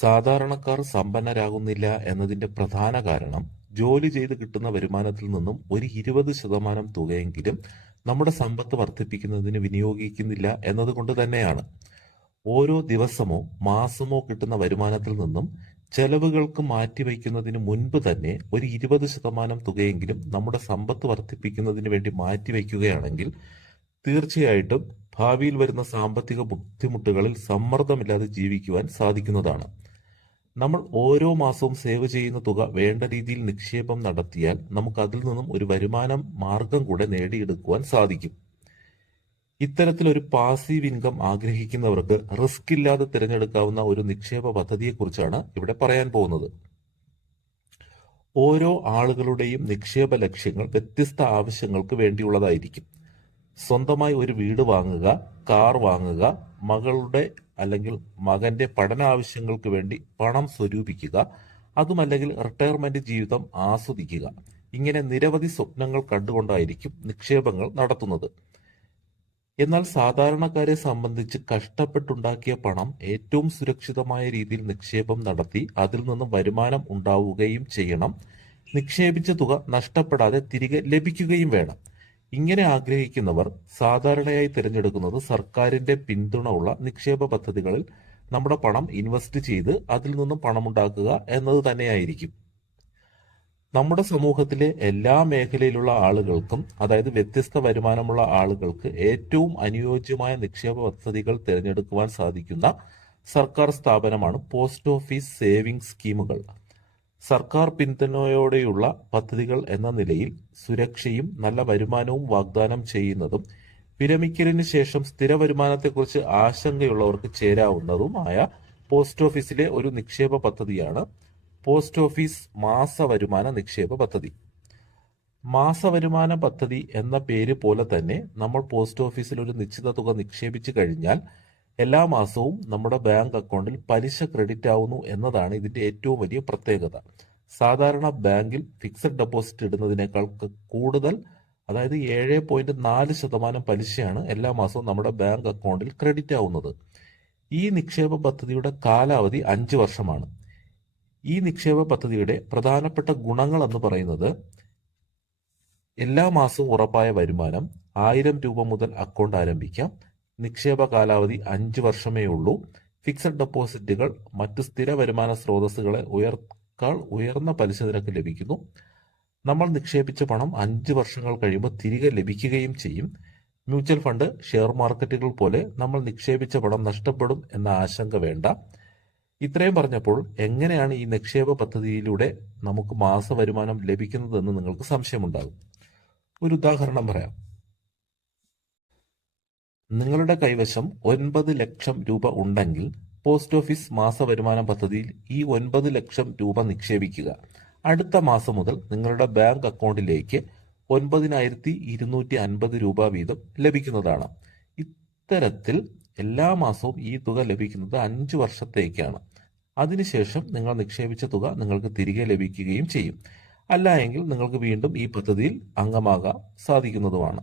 സാധാരണക്കാർ സമ്പന്നരാകുന്നില്ല എന്നതിന്റെ പ്രധാന കാരണം ജോലി ചെയ്ത് കിട്ടുന്ന വരുമാനത്തിൽ നിന്നും ഒരു ഇരുപത് ശതമാനം തുകയെങ്കിലും നമ്മുടെ സമ്പത്ത് വർദ്ധിപ്പിക്കുന്നതിന് വിനിയോഗിക്കുന്നില്ല എന്നതുകൊണ്ട് തന്നെയാണ്. ഓരോ ദിവസമോ മാസമോ കിട്ടുന്ന വരുമാനത്തിൽ നിന്നും ചെലവുകൾക്ക് മാറ്റിവെക്കുന്നതിന് മുൻപ് തന്നെ ഒരു ഇരുപത് ശതമാനം തുകയെങ്കിലും നമ്മുടെ സമ്പത്ത് വർദ്ധിപ്പിക്കുന്നതിന് വേണ്ടി മാറ്റിവെക്കുകയാണെങ്കിൽ തീർച്ചയായിട്ടും ഭാവിയിൽ വരുന്ന സാമ്പത്തിക ബുദ്ധിമുട്ടുകളിൽ സമ്മർദ്ദമില്ലാതെ ജീവിക്കുവാൻ സാധിക്കുന്നതാണ്. നമ്മൾ ഓരോ മാസവും സേവ് ചെയ്യുന്ന തുക വേണ്ട രീതിയിൽ നിക്ഷേപം നടത്തിയാൽ നമുക്ക് അതിൽ നിന്നും ഒരു വരുമാനം മാർഗം കൂടെ നേടിയെടുക്കുവാൻ സാധിക്കും. ഇത്തരത്തിലൊരു പാസീവ് ഇൻകം ആഗ്രഹിക്കുന്നവർക്ക് റിസ്ക് ഇല്ലാതെ തിരഞ്ഞെടുക്കാവുന്ന ഒരു നിക്ഷേപ പദ്ധതിയെക്കുറിച്ചാണ് ഇവിടെ പറയാൻ പോകുന്നത്. ഓരോ ആളുകളുടെയും നിക്ഷേപ ലക്ഷ്യങ്ങൾ വ്യത്യസ്ത ആവശ്യങ്ങൾക്ക് വേണ്ടിയുള്ളതായിരിക്കും. സ്വന്തമായി ഒരു വീട് വാങ്ങുക കാർ വാങ്ങുക മകളുടെ അല്ലെങ്കിൽ മകന്റെ പഠന ആവശ്യങ്ങൾക്ക് വേണ്ടി പണം സ്വരൂപിക്കുക അതുമല്ലെങ്കിൽ റിട്ടയർമെന്റ് ജീവിതം ആസ്വദിക്കുക. ഇങ്ങനെ നിരവധി സ്വപ്നങ്ങൾ കണ്ടുകൊണ്ടായിരിക്കും നിക്ഷേപങ്ങൾ നടത്തുന്നത്. എന്നാൽ സാധാരണക്കാരെ സംബന്ധിച്ച് കഷ്ടപ്പെട്ടുണ്ടാക്കിയ പണം ഏറ്റവും സുരക്ഷിതമായ രീതിയിൽ നിക്ഷേപം നടത്തി അതിൽ നിന്നും വരുമാനം ഉണ്ടാവുകയും ചെയ്യണം. നിക്ഷേപിച്ച തുക നഷ്ടപ്പെടാതെ തിരികെ ലഭിക്കുകയും വേണം. ഇങ്ങനെ ആഗ്രഹിക്കുന്നവർ സാധാരണയായി തിരഞ്ഞെടുക്കുന്നത് സർക്കാരിന്റെ പിന്തുണ ഉള്ള നിക്ഷേപ പദ്ധതികളിൽ നമ്മുടെ പണം ഇൻവെസ്റ്റ് ചെയ്ത് അതിൽ നിന്നും പണമുണ്ടാക്കുക എന്നത് തന്നെയായിരിക്കും. നമ്മുടെ സമൂഹത്തിലെ എല്ലാ മേഖലയിലുള്ള ആളുകൾക്കും അതായത് വ്യത്യസ്ത വരുമാനമുള്ള ആളുകൾക്ക് ഏറ്റവും അനുയോജ്യമായ നിക്ഷേപ പദ്ധതികൾ തിരഞ്ഞെടുക്കുവാൻ സാധിക്കുന്ന സർക്കാർ സ്ഥാപനമാണ് പോസ്റ്റ് ഓഫീസ് സേവിംഗ് സ്കീമുകൾ. സർക്കാർ പിന്തുണയോടെയുള്ള പദ്ധതികൾ എന്ന നിലയിൽ സുരക്ഷയും നല്ല വരുമാനവും വാഗ്ദാനം ചെയ്യുന്നതും വിരമിക്കലിന് ശേഷം സ്ഥിര വരുമാനത്തെക്കുറിച്ച് ആശങ്കയുള്ളവർക്ക് ചേരാവുന്നതുമായ പോസ്റ്റ് ഓഫീസിലെ ഒരു നിക്ഷേപ പദ്ധതിയാണ് പോസ്റ്റ് ഓഫീസ് മാസ വരുമാന നിക്ഷേപ പദ്ധതി. മാസ വരുമാന പദ്ധതി എന്ന പേര് പോലെ തന്നെ നമ്മൾ പോസ്റ്റ് ഓഫീസിൽ ഒരു നിശ്ചിത തുക നിക്ഷേപിച്ചു കഴിഞ്ഞാൽ എല്ലാ മാസവും നമ്മുടെ ബാങ്ക് അക്കൗണ്ടിൽ പലിശ ക്രെഡിറ്റ് ആവുന്നു എന്നതാണ് ഇതിന്റെ ഏറ്റവും വലിയ പ്രത്യേകത. സാധാരണ ബാങ്കിൽ ഫിക്സഡ് ഡെപ്പോസിറ്റ് ഇടുന്നതിനേക്കാൾ കൂടുതൽ അതായത് ഏഴ് പോയിന്റ് നാല് ശതമാനം പലിശയാണ് എല്ലാ മാസവും നമ്മുടെ ബാങ്ക് അക്കൗണ്ടിൽ ക്രെഡിറ്റ് ആവുന്നത്. ഈ നിക്ഷേപ പദ്ധതിയുടെ കാലാവധി അഞ്ച് വർഷമാണ്. ഈ നിക്ഷേപ പദ്ധതിയുടെ പ്രധാനപ്പെട്ട ഗുണങ്ങൾ എന്ന് പറയുന്നത് എല്ലാ മാസവും ഉറപ്പായ വരുമാനം ആയിരം രൂപ മുതൽ അക്കൗണ്ട് ആരംഭിക്കാം. നിക്ഷേപ കാലാവധി അഞ്ച് വർഷമേ ഉള്ളൂ. ഫിക്സഡ് ഡെപ്പോസിറ്റുകൾ മറ്റ് സ്ഥിര വരുമാന സ്രോതസ്സുകളെ ഉയർക്കാൾ ഉയർന്ന പലിശ നിരക്ക് ലഭിക്കുന്നു. നമ്മൾ നിക്ഷേപിച്ച പണം അഞ്ച് വർഷങ്ങൾ കഴിയുമ്പോൾ തിരികെ ലഭിക്കുകയും ചെയ്യും. മ്യൂച്വൽ ഫണ്ട് ഷെയർ മാർക്കറ്റുകൾ പോലെ നമ്മൾ നിക്ഷേപിച്ച പണം നഷ്ടപ്പെടും എന്ന ആശങ്ക വേണ്ട. ഇത്രയും പറഞ്ഞപ്പോൾ എങ്ങനെയാണ് ഈ നിക്ഷേപ പദ്ധതിയിലൂടെ നമുക്ക് മാസ വരുമാനം ലഭിക്കുന്നതെന്ന് നിങ്ങൾക്ക് സംശയമുണ്ടാകും. ഒരു ഉദാഹരണം പറയാം. നിങ്ങളുടെ കൈവശം ഒൻപത് ലക്ഷം രൂപ ഉണ്ടെങ്കിൽ പോസ്റ്റ് ഓഫീസ് മാസ വരുമാന പദ്ധതിയിൽ ഈ ഒൻപത് ലക്ഷം രൂപ നിക്ഷേപിക്കുക. അടുത്ത മാസം മുതൽ നിങ്ങളുടെ ബാങ്ക് അക്കൗണ്ടിലേക്ക് ഒൻപതിനായിരത്തി ഇരുന്നൂറ്റി അൻപത് രൂപ വീതം ലഭിക്കുന്നതാണ്. ഇത്തരത്തിൽ എല്ലാ മാസവും ഈ തുക ലഭിക്കുന്നത് അഞ്ച് വർഷത്തേക്കാണ്. അതിനുശേഷം നിങ്ങൾ നിക്ഷേപിച്ച തുക നിങ്ങൾക്ക് തിരികെ ലഭിക്കുകയും ചെയ്യും. അല്ല എങ്കിൽ നിങ്ങൾക്ക് വീണ്ടും ഈ പദ്ധതിയിൽ അംഗമാകാൻ സാധിക്കുന്നതുമാണ്.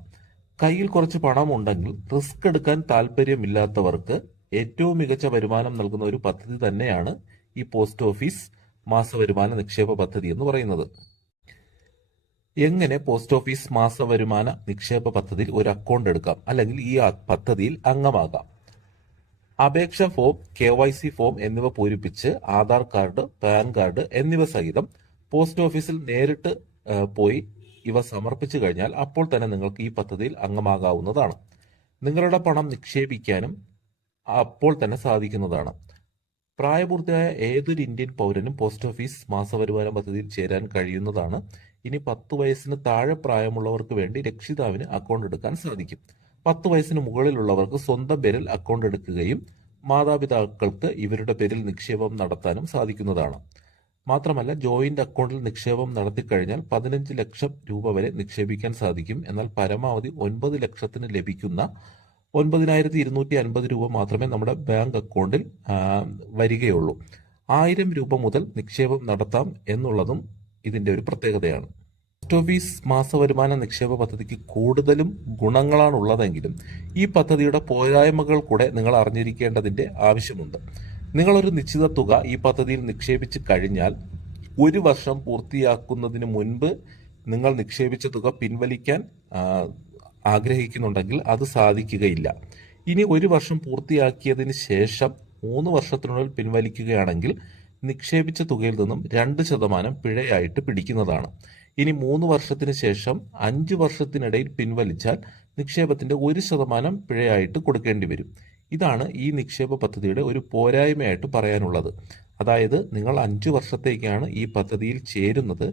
കയ്യിൽ കുറച്ച് പണം ഉണ്ടെങ്കിൽ റിസ്ക് എടുക്കാൻ താല്പര്യമില്ലാത്തവർക്ക് ഏറ്റവും മികച്ച വരുമാനം നൽകുന്ന ഒരു പദ്ധതി തന്നെയാണ് ഈ പോസ്റ്റ് ഓഫീസ് മാസ വരുമാന നിക്ഷേപ പദ്ധതി എന്ന് പറയുന്നത്. എങ്ങനെ പോസ്റ്റ് ഓഫീസ് മാസ വരുമാന നിക്ഷേപ പദ്ധതിയിൽ ഒരു അക്കൗണ്ട് എടുക്കാം? അല്ലെങ്കിൽ ഈ പദ്ധതിയിൽ അംഗമാകാം. അപേക്ഷ form K Y C form എന്നിവ പൂരിപ്പിച്ച് ആധാർ കാർഡ് പാൻ കാർഡ് എന്നിവ സഹിതം പോസ്റ്റ് ഓഫീസിൽ നേരിട്ട് പോയി ഇവ സമർപ്പിച്ചു കഴിഞ്ഞാൽ അപ്പോൾ തന്നെ നിങ്ങൾക്ക് ഈ പദ്ധതിയിൽ അംഗമാകാവുന്നതാണ്. നിങ്ങളുടെ പണം നിക്ഷേപിക്കാനും അപ്പോൾ തന്നെ സാധിക്കുന്നതാണ്. പ്രായപൂർത്തിയായ ഏതൊരു ഇന്ത്യൻ പൗരനും പോസ്റ്റ് ഓഫീസ് മാസവരുമാന പദ്ധതിയിൽ ചേരാൻ കഴിയുന്നതാണ്. ഇനി പത്ത് വയസ്സിന് താഴെ പ്രായമുള്ളവർക്ക് വേണ്ടി രക്ഷിതാവിന് അക്കൗണ്ട് എടുക്കാൻ സാധിക്കും. പത്ത് വയസ്സിന് മുകളിലുള്ളവർക്ക് സ്വന്തം പേരിൽ അക്കൗണ്ട് എടുക്കുകയും മാതാപിതാക്കൾക്ക് ഇവരുടെ പേരിൽ നിക്ഷേപം നടത്താനും സാധിക്കുന്നതാണ്. മാത്രമല്ല ജോയിന്റ് അക്കൗണ്ടിൽ നിക്ഷേപം നടത്തിക്കഴിഞ്ഞാൽ പതിനഞ്ച് ലക്ഷം രൂപ വരെ നിക്ഷേപിക്കാൻ സാധിക്കും. എന്നാൽ പരമാവധി ഒൻപത് ലക്ഷത്തിന് ലഭിക്കുന്ന ഒൻപതിനായിരത്തി ഇരുന്നൂറ്റി അൻപത് രൂപ മാത്രമേ നമ്മുടെ ബാങ്ക് അക്കൗണ്ടിൽ വരികയുള്ളൂ. ആയിരം രൂപ മുതൽ നിക്ഷേപം നടത്താം എന്നുള്ളതും ഇതിന്റെ ഒരു പ്രത്യേകതയാണ്. പോസ്റ്റ് ഓഫീസ് മാസവരുമാന നിക്ഷേപ പദ്ധതിക്ക് കൂടുതലും ഗുണങ്ങളാണ് ഉള്ളതെങ്കിലും ഈ പദ്ധതിയുടെ പോരായ്മകൾ കൂടെ നിങ്ങൾ അറിഞ്ഞിരിക്കേണ്ടതിന്റെ ആവശ്യമുണ്ട്. നിങ്ങളൊരു നിശ്ചിത തുക ഈ പദ്ധതിയിൽ നിക്ഷേപിച്ച് കഴിഞ്ഞാൽ ഒരു വർഷം പൂർത്തിയാക്കുന്നതിന് മുൻപ് നിങ്ങൾ നിക്ഷേപിച്ച തുക പിൻവലിക്കാൻ ആഗ്രഹിക്കുന്നുണ്ടെങ്കിൽ അത് സാധിക്കുകയില്ല. ഇനി ഒരു വർഷം പൂർത്തിയാക്കിയതിന് ശേഷം മൂന്ന് വർഷത്തിനുള്ളിൽ പിൻവലിക്കുകയാണെങ്കിൽ നിക്ഷേപിച്ച തുകയിൽ നിന്നും രണ്ട് ശതമാനം പിഴയായിട്ട് പിടിക്കുന്നതാണ്. ഇനി മൂന്ന് വർഷത്തിന് ശേഷം അഞ്ച് വർഷത്തിനിടയിൽ പിൻവലിച്ചാൽ നിക്ഷേപത്തിന്റെ ഒരു ശതമാനം പിഴയായിട്ട് കൊടുക്കേണ്ടി വരും. ഇതാണ് ഈ നിക്ഷേപ പദ്ധതിയുടെ ഒരു പോരായ്മയായിട്ട് പറയാനുള്ളത്. അതായത് നിങ്ങൾ അഞ്ചു വർഷത്തേക്കാണ് ഈ പദ്ധതിയിൽ ചേരുന്നത്.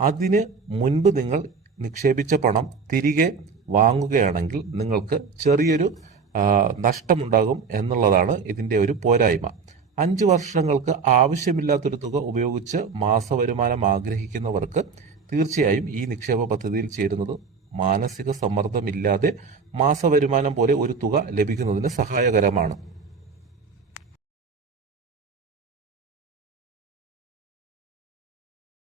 അതിന് മുൻപ് നിങ്ങൾ നിക്ഷേപിച്ച പണം തിരികെ വാങ്ങുകയാണെങ്കിൽ നിങ്ങൾക്ക് ചെറിയൊരു നഷ്ടമുണ്ടാകും എന്നുള്ളതാണ് ഇതിന്റെ ഒരു പോരായ്മ. അഞ്ച് വർഷങ്ങൾക്ക് ആവശ്യമില്ലാത്തൊരു തുക ഉപയോഗിച്ച് മാസവരുമാനം ആഗ്രഹിക്കുന്നവർക്ക് തീർച്ചയായും ഈ നിക്ഷേപ പദ്ധതിയിൽ ചേരുന്നത് മാനസിക സമ്മർദ്ദമില്ലാതെ മാസവരുമാനം പോലെ ഒരു തുക ലഭിക്കുന്നതിന് സഹായകരമാണ്.